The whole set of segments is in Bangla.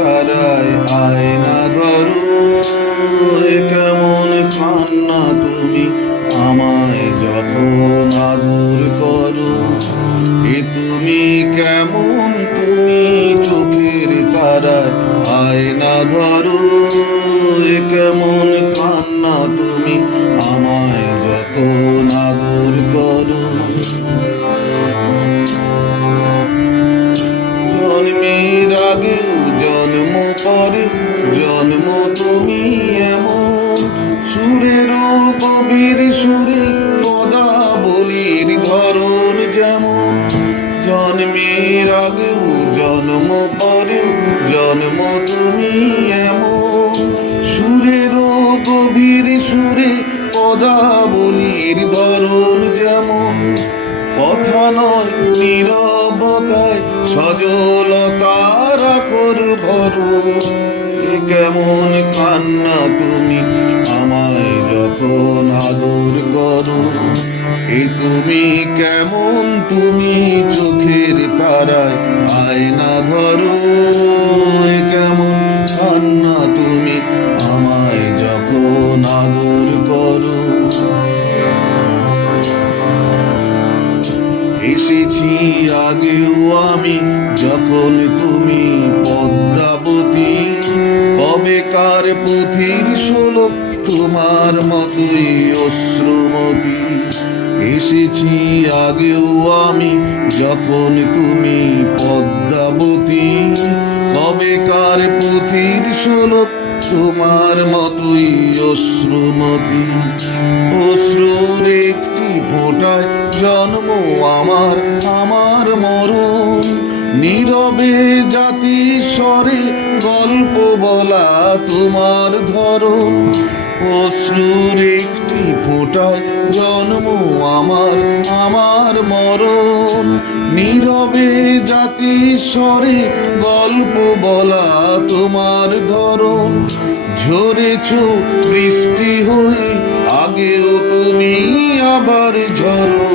তারায় আয়না ধরো, এ কেমন কান্না তুমি আমায় যখন আদর করো। এ তুমি কেমন তুমি চোখের তারায় আয়না ধরো, এ কেমন কান্না তুমি আমায় যখন আদর করো। জন্মের আগেও জন্ম পরে জন্ম তুমি এমন, সুরেরও কবির সুরে পদাবলীর ধরন যেমন। জন্মের আগেও জন্ম পরে জন্ম তুমি এমন, সুরেরও গভীর সুরে পদাবলীর ধরন যেমন। কথা নয় নীরবতায় সজলতার আখর ভরো, এ কেমন কান্না তুমি আমায় যখন আদর করো। এ তুমি কেমন তুমি চোখের তারায় আয়না ধরো, এ কেমন কান্না তুমি আমায় যখন আদর করো। এসেছি আগেও আমি যখন তুমি পদ্মাবতী, কবেকার পুঁথির শোলক তোমার মতোই অশ্রুমতী। এসেছি আগেও আমি যখন তুমি পদ্মাবতী, কবেকার পুঁথির শোলক তোমার মতোই অশ্রুমতী। অশ্রুর একটি ফোঁটায় জন্ম আমার, আমার মরণ। নীরবে জাতি স্বরে গল্প বলা তোমার ধরন। অশ্রুর একটি ফোঁটায় জন্ম আমার, আমার মরণ। নীরবে জাতি স্বরে গল্প বলা তোমার ধরন। ঝরেছ বৃষ্টি হয়ে আগেও তুমি আবার ঝরো,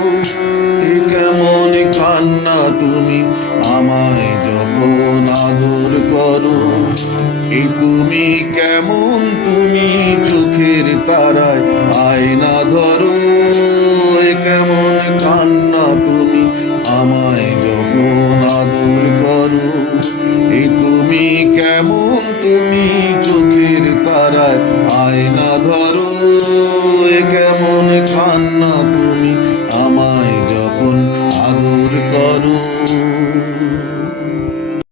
এ কেমন কান্না তুমি আমায় যখন আদর করো। এ তুমি কেমন তুমি চোখের তারায় আয়না ধরো, এ কেমন কান্না তুমি আমায় যখন আদর করো। এ তুমি কেমন তুমি চোখের তারায় আয়না ধরো, এ কেমন কান্না তুমি